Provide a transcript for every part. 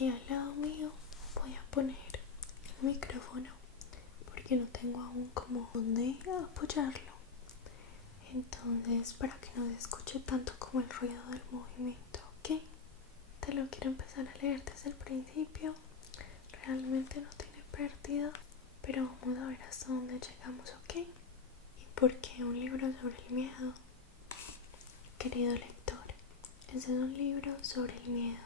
aquí al lado mío voy a poner el micrófono porque no tengo aún como donde apoyarlo. Entonces, para que no se escuche tanto como el ruido del movimiento, ¿ok? Te lo quiero empezar a leer desde el principio. Realmente no tiene pérdida, pero vamos a ver hasta dónde llegamos, ¿ok? ¿Y por qué un libro sobre el miedo? Querido lector, este es un libro sobre el miedo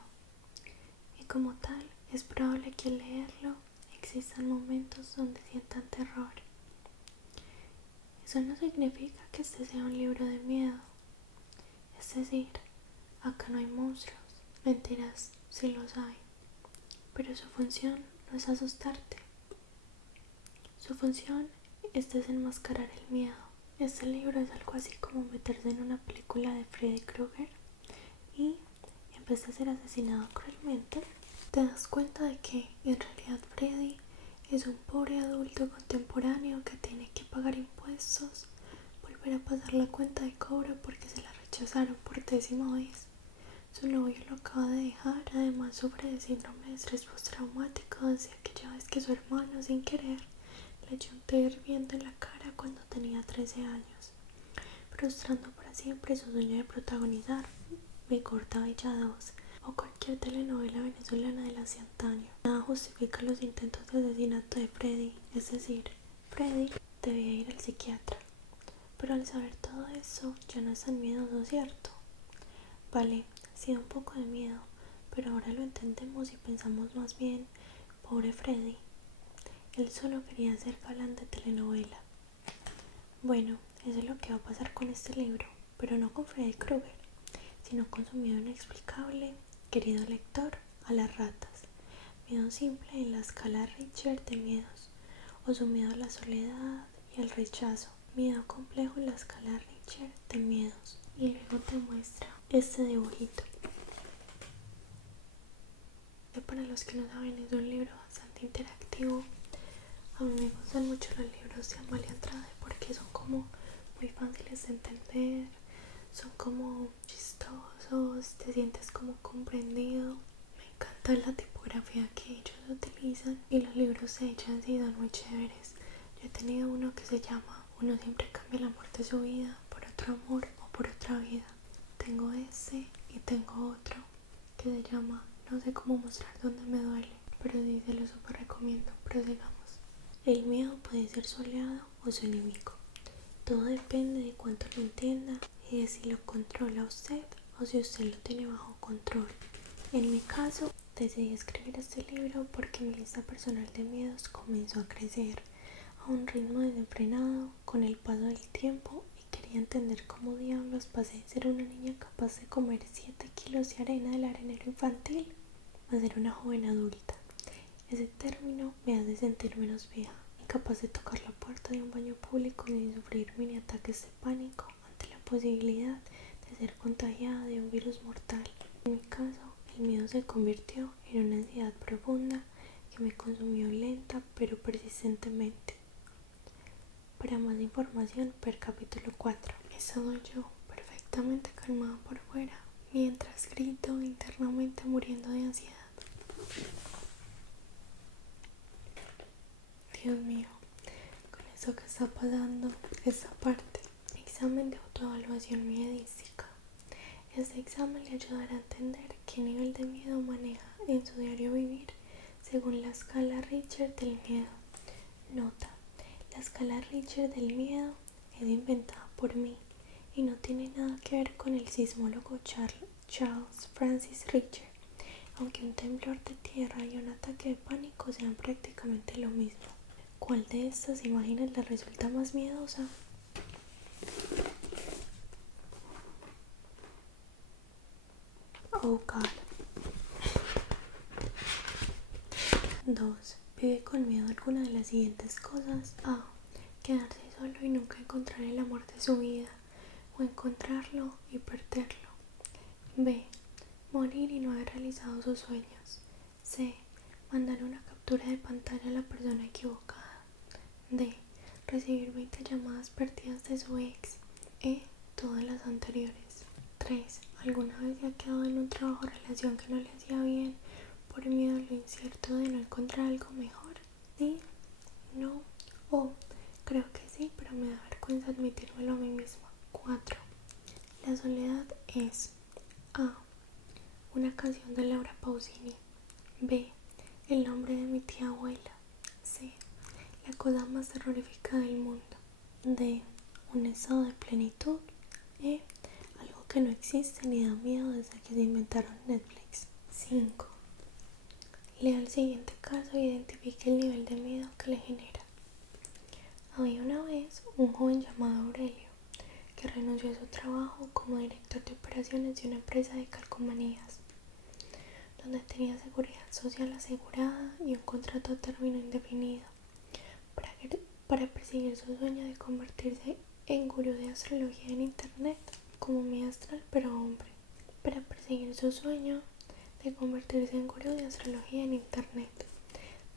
y como tal es probable que al leerlo existan momentos donde sientan terror. Eso no significa que este sea un libro de miedo, es decir, acá no hay monstruos, mentiras, sí los hay, pero su función no es asustarte, su función es desenmascarar el miedo. Este libro es algo así como meterse en una película de Freddy Krueger y en vez de ser asesinado cruelmente, te das cuenta de que en realidad Freddy es un pobre adulto contemporáneo que tiene que pagar impuestos, volver a pasar la cuenta de cobro porque se la rechazaron por 10ª vez. Su novio lo acaba de dejar, además sufre de síndrome de estrés postraumático desde aquella vez que su hermano sin querer le echó un té hirviendo en la cara cuando tenía 13 años, frustrando para siempre su sueño de protagonizar Mi Corta Bella 2 o cualquier telenovela venezolana de las de antaño. Nada justifica los intentos de asesinato de Freddy, es decir, Freddy debía ir al psiquiatra. Pero al saber todo eso, ya no es tan miedoso, ¿cierto? Vale, sí da un poco de miedo, pero ahora lo entendemos y pensamos más bien, pobre Freddy, él solo quería ser galán de telenovela. Bueno, eso es lo que va a pasar con este libro, pero no con Freddy Krueger, sino con su miedo inexplicable, querido lector, a las ratas, miedo simple en la escala Richter de miedos, o su miedo a la soledad y al rechazo, miedo complejo en la escala Richter de miedos. Y luego te muestra este dibujito. Para los que no saben, es un libro bastante interactivo. A mí me gustan mucho los libros de Amalia Andrade porque son como muy fáciles de entender, son como chistosos, te sientes como comprendido. Me encanta la tipografía que ellos utilizan y los libros de ella han sido muy chéveres. Yo he tenido uno que se llama Uno siempre cambia el amor de su vida por otro amor o por otra vida. Tengo ese y tengo otro que se llama No sé cómo mostrar dónde me duele, pero sí se lo súper recomiendo. Prosigamos. El miedo puede ser su aliado o su enemigo. Todo depende de cuánto lo entienda y de si lo controla usted o si usted lo tiene bajo control. En mi caso, decidí escribir este libro porque mi lista personal de miedos comenzó a crecer a un ritmo desenfrenado con el paso del tiempo y quería entender cómo diablos pasé de ser una niña capaz de comer 7 kilos de arena del arenero infantil a ser una joven adulta. Ese término me hace sentir menos vieja, incapaz de tocar la puerta de un baño público sin sufrir mini ataques de pánico ante la posibilidad de ser contagiada de un virus mortal. En mi caso, el miedo se convirtió en una ansiedad profunda que me consumió lenta pero persistentemente. Para más información, ver capítulo 4. Soy yo, perfectamente calmada por fuera, mientras grito internamente muriendo de ansiedad. Dios mío, con eso que está pasando, esta parte, examen de autoevaluación miedística. Este examen le ayudará a entender qué nivel de miedo maneja en su diario vivir según la escala Richter del miedo. Nota: la escala Richter del miedo es inventada por mí y no tiene nada que ver con el sismólogo Charles Francis Richter, aunque un temblor de tierra y un ataque de pánico sean prácticamente lo mismo. ¿Cuál de estas imágenes le resulta más miedosa? Oh God. 2. Vive con miedo alguna de las siguientes cosas. A. Quedarse solo y nunca encontrar el amor de su vida, o encontrarlo y perderlo. B. Morir y no haber realizado sus sueños. C. Mandar una captura de pantalla a la persona equivocada. D. Recibir 20 llamadas perdidas de su ex. E. Todas las anteriores. 3. ¿Alguna vez se ha quedado en un trabajo o relación que no le hacía bien por miedo a lo incierto de no encontrar algo mejor? ¿Sí? ¿No? ¿O creo que sí, pero me da vergüenza admitírmelo a mí misma? 4. La soledad es A. Una canción de Laura Pausini. B. El nombre de mi tía abuela. C. La cosa más terrorífica del mundo. D. Un estado de plenitud. E. Algo que no existe ni da miedo desde que se inventaron Netflix. 5. Lea el siguiente caso e identifique el nivel de miedo que le genera. Había una vez un joven llamado Aurelio que renunció a su trabajo como director de operaciones de una empresa de calcomanías, donde tenía seguridad social asegurada y un contrato a término indefinido, para perseguir su sueño de convertirse en gurú de astrología en internet, como mi astral pero hombre. Para perseguir su sueño de convertirse en gurú de astrología en internet.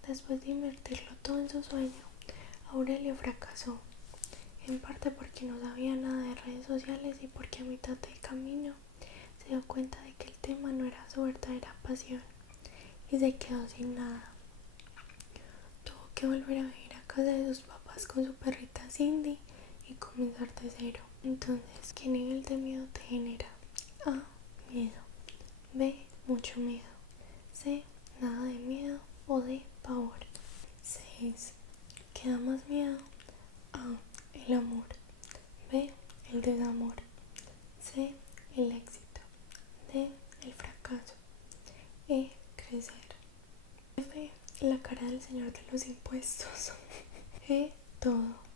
Después de invertirlo todo en su sueño, Aurelio fracasó, en parte porque no sabía nada de redes sociales y porque a mitad del camino se dio cuenta de que el tema no era su verdadera pasión y se quedó sin nada. Tuvo que volver a vivir a casa de sus papás con su perrita Cindy y comenzar de cero. Entonces, ¿qué nivel de miedo te genera? A. Miedo. B. Mucho miedo. C. Nada de miedo. O D. Pavor. 6. ¿Qué da más miedo? A. El amor. B. El desamor. C. El éxito. D. El fracaso. E. Crecer. F. La cara del señor de los impuestos. G. Todo.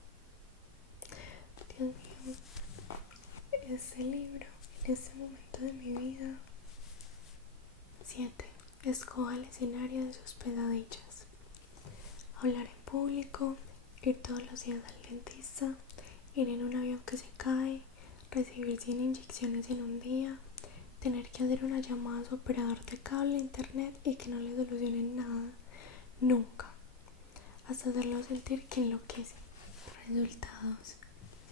Dios mío, este libro en este momento de mi vida. 7. Escoja el escenario de sus pesadillas. Hablar en público, ir todos los días al dentista, ir en un avión que se cae, recibir 100 inyecciones en un día, tener que hacer una llamada a su operador de cable a internet y que no le solucionen nada, nunca, hasta hacerlo sentir que enloquece. Resultados.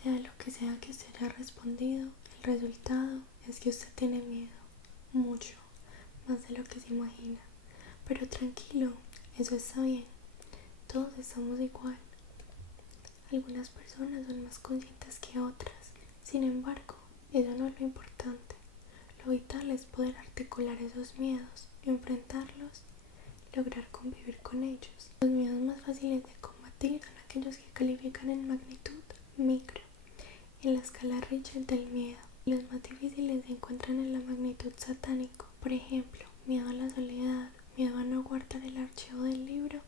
Sea lo que sea que usted haya respondido, el resultado es que usted tiene miedo, mucho, más de lo que se imagina. Pero tranquilo, eso está bien, todos estamos igual. Algunas personas son más conscientes que otras, sin embargo, eso no es lo importante. Lo vital es poder articular esos miedos, enfrentarlos, lograr convivir con ellos. Los miedos más fáciles de combatir son aquellos que califican en magnitud micro, en la escala Richard del miedo, y los más difíciles se encuentran en la magnitud satánico. Por ejemplo, miedo a la soledad, miedo a no guardar el archivo del libro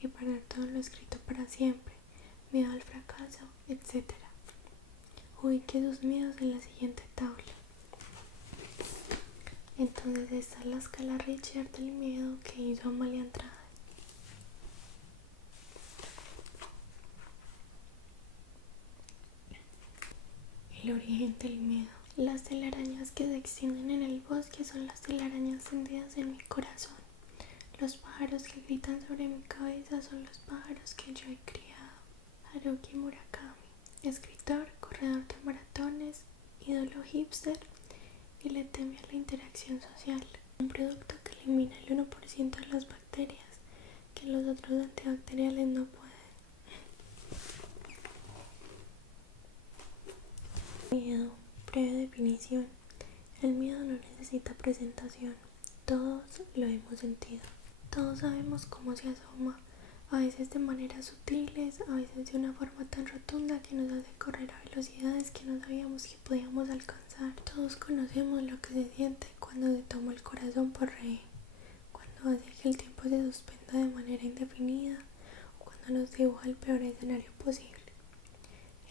y perder todo lo escrito para siempre, miedo al fracaso, etc. Ubique sus miedos en la siguiente tabla. Entonces está la escala Richard del miedo que hizo Amalia Andrade. El origen del miedo. Las telarañas que se extienden en el bosque son las telarañas tendidas en mi corazón. Los pájaros que gritan sobre mi cabeza son los pájaros que yo he criado. Haruki Murakami, escritor, corredor de maratones, ídolo hipster y le teme a la interacción social. Un producto que elimina el 1% de las bacterias que los otros antibacteriales no pueden. Miedo, breve definición. El miedo no necesita presentación. Todos lo hemos sentido. Todos sabemos cómo se asoma, a veces de maneras sutiles, a veces de una forma tan rotunda que nos hace correr a velocidades que no sabíamos que podíamos alcanzar. Todos conocemos lo que se siente cuando se toma el corazón por rehén, cuando hace que el tiempo se suspenda de manera indefinida o cuando nos dibuja el peor escenario posible.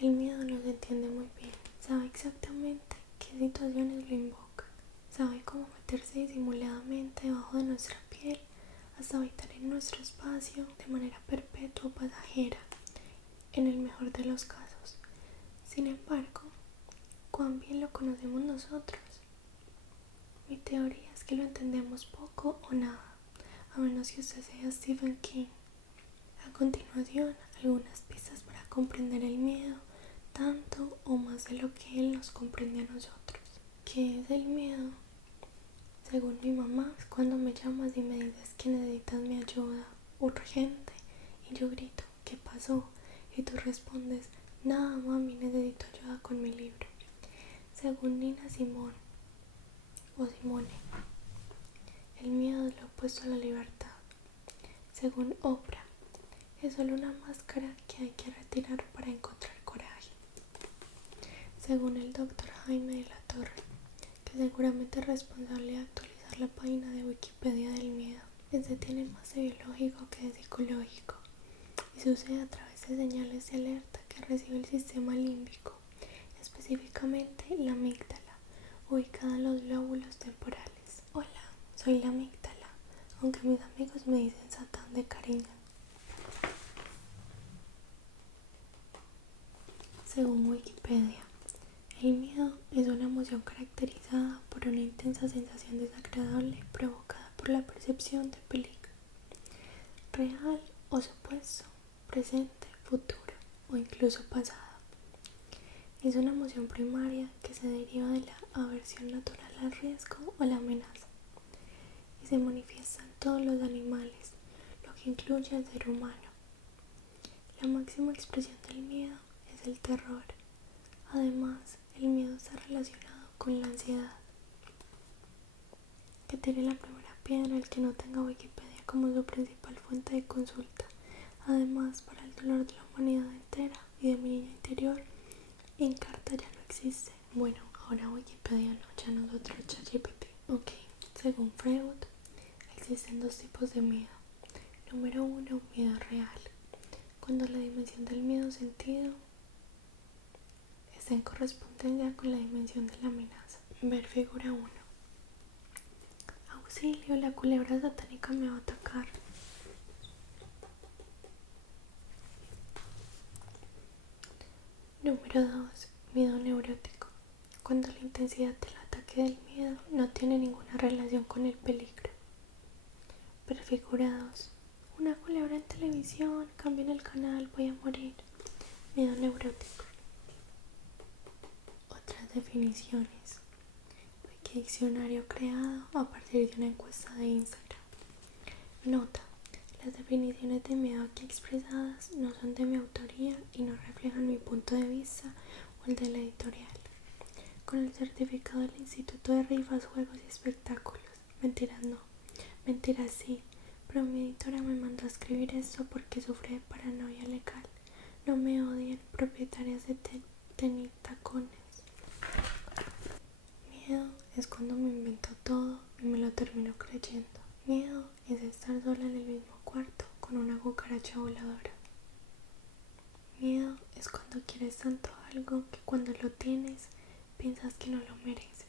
El miedo nos entiende muy bien, sabe exactamente qué situaciones lo invocan, sabe cómo meterse disimuladamente debajo de nuestra piel hasta habitar en nuestro espacio de manera perpetua o pasajera, en el mejor de los casos. Sin embargo, ¿cuán bien lo conocemos nosotros? Mi teoría es que lo entendemos poco o nada, a menos que usted sea Stephen King. A continuación, algunas pistas para comprender el miedo tanto o más de lo que él nos comprende a nosotros. ¿Qué es el miedo? Según mi mamá, es cuando me llamas y me dices que necesitas mi ayuda urgente y yo grito, ¿qué pasó? Y tú respondes, nada mami, necesito ayuda con mi libro. Según Nina Simone o Simone, el miedo es lo opuesto a la libertad. Según Oprah, es solo una máscara que hay que retirar para encontrar coraje. Según el doctor Jaime de la Torre, que seguramente es responsable de actualizar la página de Wikipedia del miedo, este tiene más de biológico que de psicológico y sucede a través de señales de alerta que recibe el sistema límbico, específicamente la amígdala, ubicada en los lóbulos temporales. Hola, soy la amígdala, aunque mis amigos me dicen Satán de cariño. Según Wikipedia, el miedo es una emoción caracterizada por una intensa sensación desagradable provocada por la percepción de peligro, real o supuesto, presente, futuro o incluso pasado. Es una emoción primaria que se deriva de la aversión natural al riesgo o la amenaza y se manifiesta en todos los animales, lo que incluye al ser humano. La máxima expresión del miedo es el terror. Además, el miedo está relacionado con la ansiedad. Que tire la primera piedra el que no tenga Wikipedia como su principal fuente de consulta. Además, para el dolor de la humanidad entera y de mi niña interior, Encarta ya no existe. Bueno, ahora Wikipedia no, ya no es otro ChatGPT. Ok, según Freud, existen dos tipos de miedo. Número 1, miedo real. Cuando la dimensión del miedo sentido está en correspondencia con la dimensión de la amenaza. Ver figura 1. Auxilio, la culebra satánica me va a atacar. Número 2. Miedo neurótico. Cuando la intensidad del ataque del miedo no tiene ninguna relación con el peligro. Ver figura 2. Una culebra en televisión, cambien el canal, voy a morir. Miedo neurótico. Otras definiciones. Wikidiccionario creado a partir de una encuesta de Instagram. Nota. Las definiciones de miedo aquí expresadas no son de mi autoría y no reflejan mi punto de vista o el de la editorial. Con el certificado del Instituto de Rifas, Juegos y Espectáculos. Mentiras no. Mentiras sí. Pero mi editora me mandó a escribir esto porque sufre de paranoia legal. No me odien, propietarias de tenitacones. Miedo es cuando me invento todo y me lo termino creyendo. Miedo es estar sola en el mismo cuarto con una cucaracha voladora. Miedo es cuando quieres tanto algo que cuando lo tienes piensas que no lo mereces.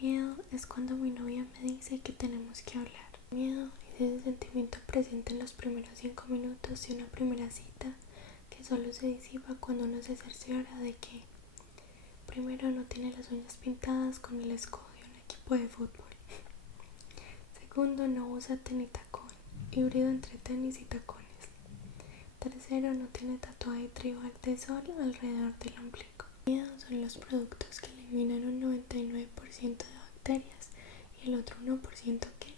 Miedo es cuando mi novia me dice que tenemos que hablar. Miedo es ese sentimiento presente en los primeros 5 minutos de una primera cita que solo se disipa cuando uno se cerciora de que primero no tiene las uñas pintadas con el escudo de un equipo de fútbol. Segundo, no usa tenitacón, híbrido entre tenis y tacones. Tercero, no tiene tatuaje tribal de sol alrededor del ombligo. Miedo son los productos que eliminan un 99% de bacterias y el otro 1% que.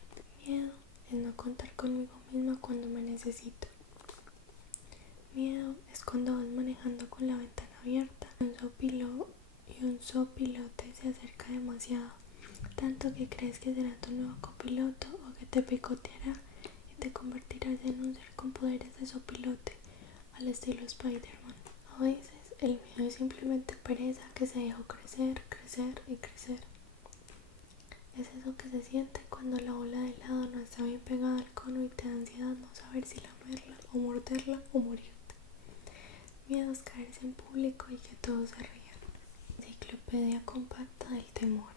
Miedo es no contar conmigo misma cuando me necesito. Miedo es cuando vas manejando con la ventana abierta y un sopilote se acerca demasiado, tanto que crees que será tu nuevo copiloto o que te picoteará y te convertirás en un ser con poderes de sopilote al estilo Spider-Man. A veces el miedo es simplemente pereza que se dejó crecer, crecer y crecer. Es eso que se siente cuando la bola de helado no está bien pegada al cono y te da ansiedad no saber si lamerla o morderla o morirte. Miedo es caerse en público y que todos se rían. Enciclopedia compacta del temor.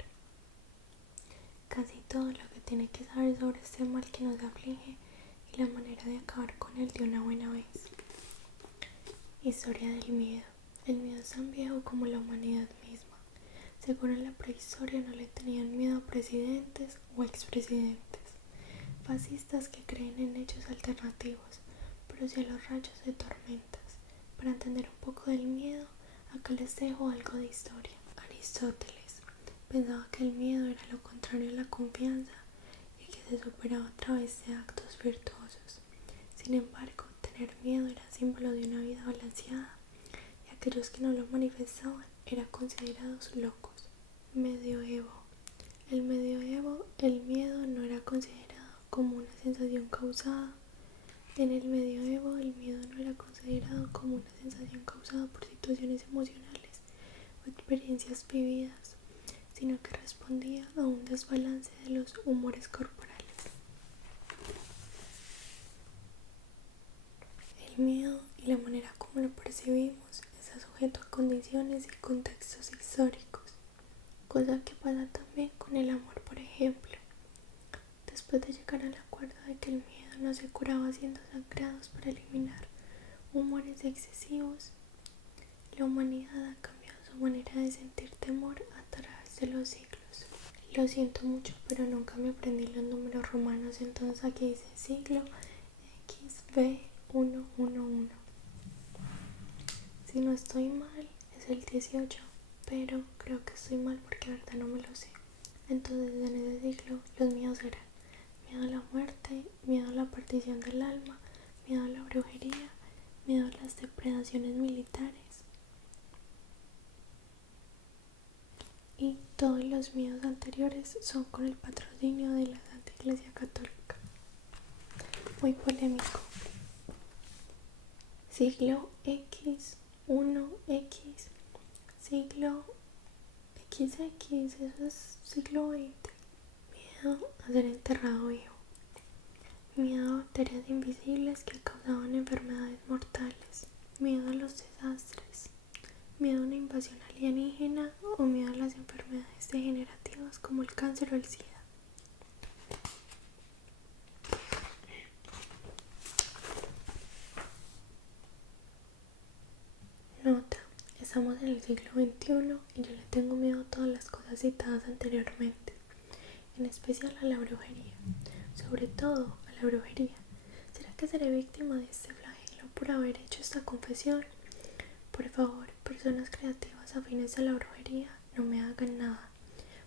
Casi todo lo que tiene que saber sobre este mal que nos aflige y la manera de acabar con él de una buena vez. Historia del miedo. El miedo es tan viejo como la humanidad misma. Según en la prehistoria no le tenían miedo a presidentes o expresidentes, fascistas que creen en hechos alternativos, pero sí a los rayos de tormentas. Para entender un poco del miedo, acá les dejo algo de historia. Aristóteles, pensaba que el miedo era lo contrario a la confianza y que se superaba a través de actos virtuosos. Sin embargo, tener miedo era símbolo de una vida balanceada y aquellos que no lo manifestaban eran considerados locos. Medioevo. El medioevo, el miedo no era considerado como una sensación causada. En el medioevo, el miedo no era considerado como una sensación causada por situaciones emocionales o experiencias vividas, sino que respondía a un desbalance de los humores corporales. El miedo y la manera como lo percibimos está sujeto a condiciones y contextos históricos, cosa que pasa también con el amor, por ejemplo. Después de llegar al acuerdo de que el miedo no se curaba haciendo sangrados para eliminar humores excesivos, la humanidad ha cambiado su manera de sentir temor a través de los siglos. Lo siento mucho, pero nunca me aprendí los números romanos, entonces aquí dice siglo XV111. Si no estoy mal, es el 18, pero creo que estoy mal porque la verdad no me lo sé. Entonces en ese siglo los miedos eran miedo a la muerte, miedo a la perdición del alma, miedo a la brujería, miedo a las depredaciones militares y todos los miedos anteriores son con el patrocinio de la Santa Iglesia Católica. Muy polémico. Siglo X1X, siglo XX, eso es siglo XX. Miedo a ser enterrado vivo. Miedo a bacterias invisibles que causaban enfermedades mortales. Miedo a los desastres. Miedo a una invasión alienígena o miedo a las enfermedades degenerativas como el cáncer o el SIDA. Nota: estamos en el siglo XXI y yo le tengo miedo a todas las cosas citadas anteriormente, en especial a la brujería, sobre todo a la brujería. ¿Será que seré víctima de este flagelo por haber hecho esta confesión? Por favor, personas creativas afines a la brujería, no me hagan nada.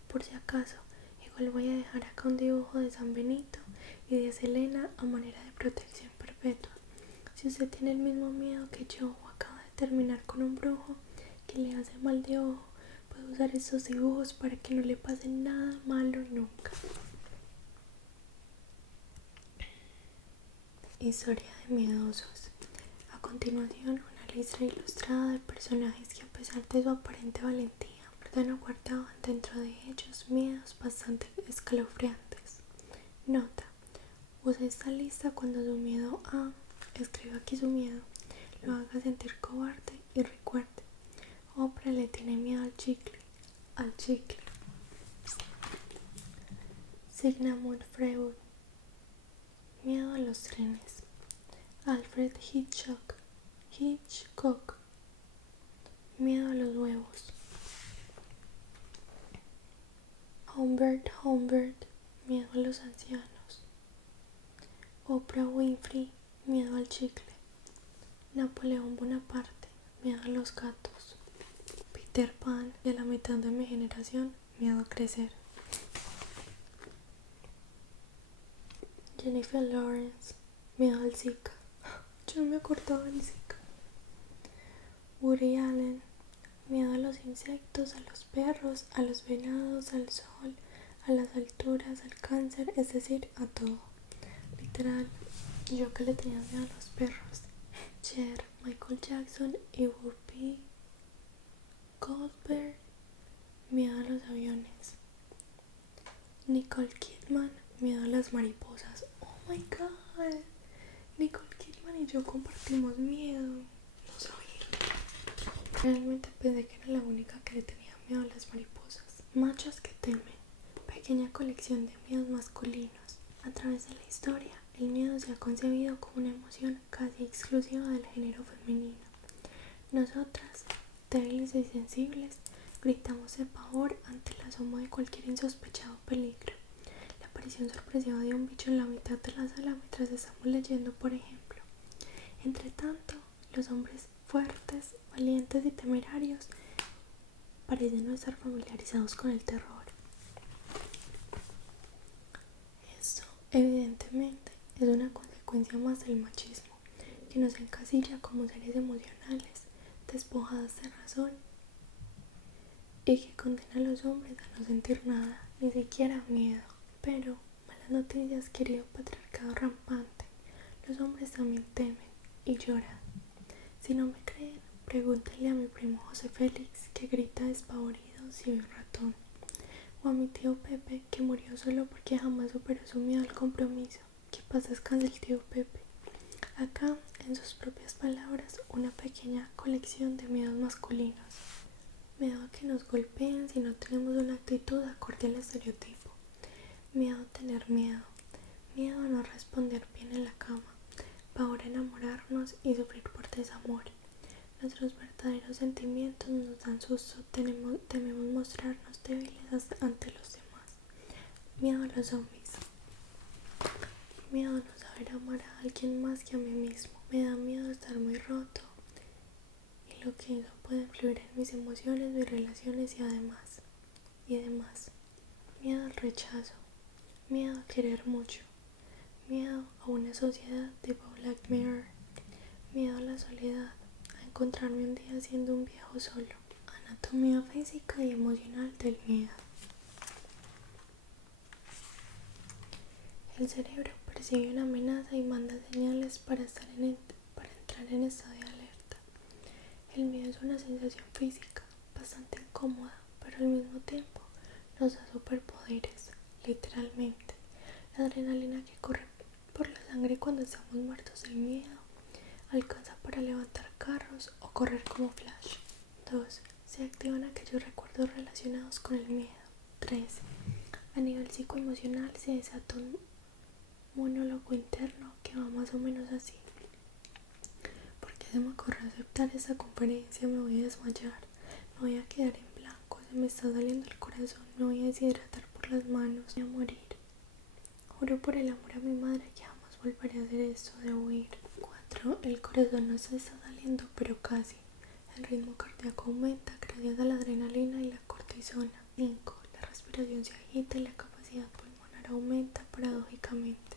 Por si acaso, igual voy a dejar acá un dibujo de San Benito y de Selena a manera de protección perpetua. Si usted tiene el mismo miedo que yo o acaba de terminar con un brujo que le hace mal de ojo, puede usar estos dibujos para que no le pase nada malo nunca. Historia de miedosos. A continuación, una lista ilustrada de personajes que, a pesar de su aparente valentía, no guardaban dentro de ellos miedos bastante escalofriantes. Nota: use esta lista cuando su miedo escriba aquí su miedo, lo haga sentir cobarde y recuerde: Oprah le tiene miedo al chicle. Sigmund Freud, miedo a los trenes. Alfred Hitchcock, miedo a los huevos. Humbert, miedo a los ancianos. Oprah Winfrey, miedo al chicle. Napoleón Bonaparte, miedo a los gatos. Peter Pan y a la mitad de mi generación, miedo a crecer. Jennifer Lawrence, miedo al Zika. Yo no me acordaba del Zika. Woody Allen, miedo a los insectos, a los perros, a los venados, al sol, a las alturas, al cáncer, es decir, a todo. Literal, yo que le tenía miedo a los perros. Cher, Michael Jackson y Whoopi Goldberg, miedo a los aviones. Nicole Kidman, miedo a las mariposas. Oh my god, Nicole Kidman y yo compartimos miedo. No sabía. Realmente pensé que era la única que le tenía miedo a las mariposas. Machos que temen. Pequeña colección de miedos masculinos. A través de la historia, el miedo se ha concebido como una emoción casi exclusiva del género femenino. Nosotras, débiles y sensibles, gritamos de pavor ante el asomo de cualquier insospechado peligro. La aparición sorpresiva de un bicho en la mitad de la sala mientras estamos leyendo, por ejemplo. Entre tanto, los hombres fuertes, valientes y temerarios parecen no estar familiarizados con el terror. Esto, evidentemente, es una consecuencia más del machismo, que nos encasilla como seres emocionales, despojados de razón, y que condena a los hombres a no sentir nada, ni siquiera miedo. Pero, malas noticias, querido patriarcado rampante, los hombres también temen y lloran. Si no me creen, pregúntenle a mi primo José Félix, que grita despavorido si ve un ratón, o a mi tío Pepe, que murió solo porque jamás superó su miedo al compromiso. Que paz descanse el tío Pepe. Acá, en sus propias palabras, una pequeña colección de miedos masculinos. Miedo a que nos golpeen si no tenemos una actitud acorde al estereotipo. Miedo a tener miedo. Miedo a no responder bien en la cama. Pavor a enamorarnos y sufrir por desamor. Nuestros verdaderos sentimientos nos dan susto, tememos mostrarnos débiles ante los demás. Miedo a los zombies. Miedo a no saber amar a alguien más que a mí mismo. Me da miedo estar muy roto y lo que eso puede influir en mis emociones, mis relaciones y demás. Miedo al rechazo. Miedo a querer mucho. Miedo a una sociedad tipo Black Mirror. Miedo a la soledad. A encontrarme un día siendo un viejo solo. Anatomía física y emocional del miedo. El cerebro percibe una amenaza y manda señales para entrar en estado de alerta. El miedo es una sensación física bastante incómoda, pero al mismo tiempo nos da superpoderes, literalmente. La adrenalina que corre por la sangre cuando estamos muertos del miedo alcanza para levantar carros o correr como Flash. 2. Se activan aquellos recuerdos relacionados con el miedo. 3. A nivel psicoemocional se desata un monólogo interno que va más o menos así. ¿Por qué se me ocurre aceptar esta conferencia? Me voy a desmayar, me voy a quedar en blanco, se me está saliendo el corazón, me voy a deshidratar por las manos, voy a morir. Juro por el amor a mi madre que jamás volveré a hacer esto de huir. 4. El corazón no se está saliendo, pero casi. El ritmo cardíaco aumenta gracias a la adrenalina y la cortisona. 5. La respiración se agita y la capacidad pulmonar aumenta paradójicamente.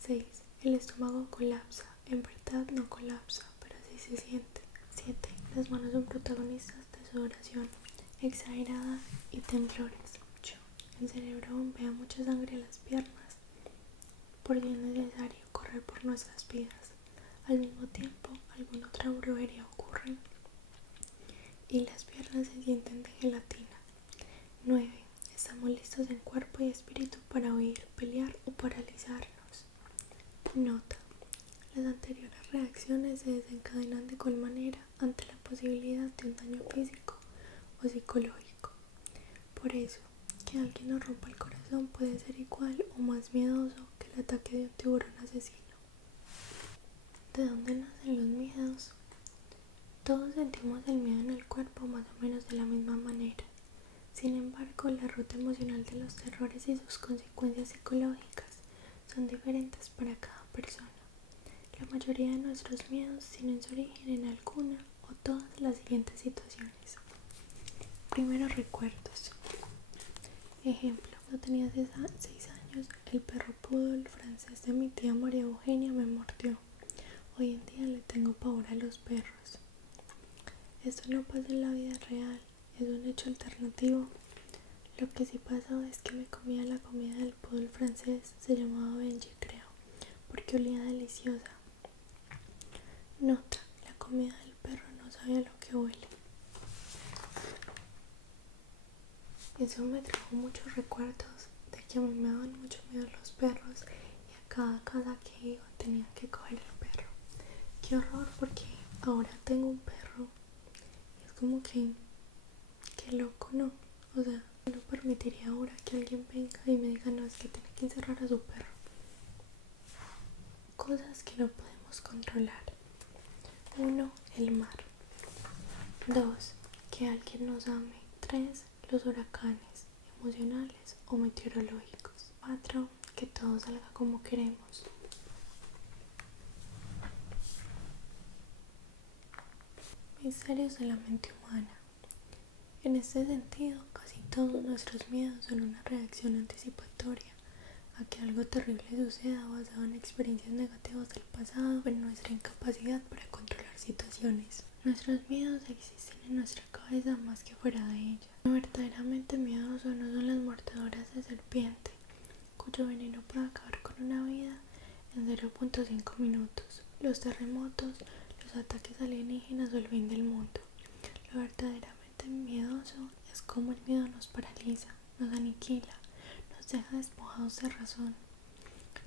6. El estómago colapsa. En verdad no colapsa, pero así se siente. 7. Las manos son protagonistas de sudoración exagerada y temblores. 8. El cerebro bombea mucha sangre a las piernas por si es necesario correr por nuestras vidas. Al mismo tiempo, alguna otra brujería ocurre y las piernas se sienten de gelatina. 9. Estamos listos en cuerpo y espíritu para huir, pelear o paralizarnos. Nota. Las anteriores reacciones se desencadenan de igual manera ante la posibilidad de un daño físico o psicológico. Por eso, que alguien nos rompa el corazón puede ser igual o más miedoso que el ataque de un tiburón asesino. ¿De dónde nacen los miedos? Todos sentimos el miedo en el cuerpo más o menos de la misma manera. Sin embargo, la ruta emocional de los terrores y sus consecuencias psicológicas son diferentes para cada persona. La mayoría de nuestros miedos tienen su origen en alguna o todas las siguientes situaciones. Primeros recuerdos. Ejemplo, cuando tenía 6 años, el perro poodle francés de mi tía María Eugenia me mordió. Hoy en día le tengo pavor a los perros. Esto no pasa en la vida real, es un hecho alternativo. Lo que sí pasó es que me comía la comida del poodle francés, se llamaba Benji creo, porque olía deliciosa. Nota, la comida del perro no sabe a lo que huele. Eso me trajo muchos recuerdos de que a mí me daban mucho miedo los perros y a cada casa que iba tenía que coger el perro. Qué horror, porque ahora tengo un perro y es como que qué loco, ¿no? O sea, no permitiría ahora que alguien venga y me diga no, es que tiene que encerrar a su perro. Cosas que no podemos controlar. 1. El mar. 2. Que alguien nos ame. 3. Los huracanes emocionales o meteorológicos. 4. Que todo salga como queremos. Misterios de la mente humana. En este sentido, casi todos nuestros miedos son una reacción anticipatoria a que algo terrible suceda basado en experiencias negativas del pasado o en nuestra incapacidad para controlar situaciones. Nuestros miedos existen en nuestra cabeza más que fuera de ella. Lo verdaderamente miedoso no son las mordedoras de serpiente, cuyo veneno puede acabar con una vida en 0.5 minutos, los terremotos, los ataques alienígenas o el fin del mundo. Lo verdaderamente miedoso es como el miedo nos paraliza, nos aniquila, nos deja despojados de razón.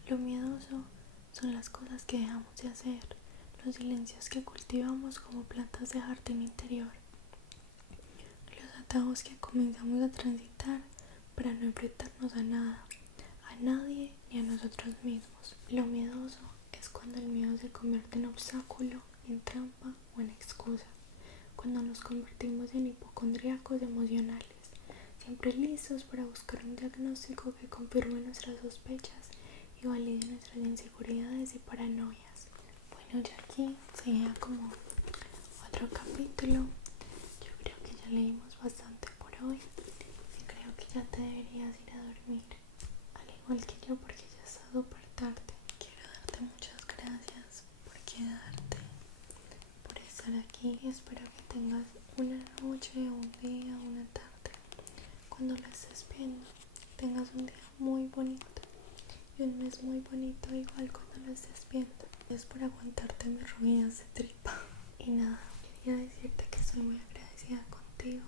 Lo miedoso son las cosas que dejamos de hacer, los silencios que cultivamos como plantas de jardín interior, los atajos que comenzamos a transitar para no enfrentarnos a nada, a nadie ni a nosotros mismos. Lo miedoso es cuando el miedo se convierte en obstáculo, en trampa o en excusa, cuando nos convertimos en hipocondríacos emocionales, siempre listos para buscar un diagnóstico que confirme nuestras sospechas y valide nuestras inseguridades y paranoias. Bueno, ya aquí sería como otro capítulo. Yo creo que ya leímos bastante por hoy y creo que ya te deberías ir a dormir, al igual que yo, porque ya está súper tarde. Quiero darte muchas gracias por quedarte, por estar aquí, y espero que tengas una noche, un día, una tarde, cuando la estés viendo, tengas un día muy bonito y un mes muy bonito igual cuando lo estés viendo. Gracias por aguantarte mis ruidos de tripa. Y nada, quería decirte que estoy muy agradecida contigo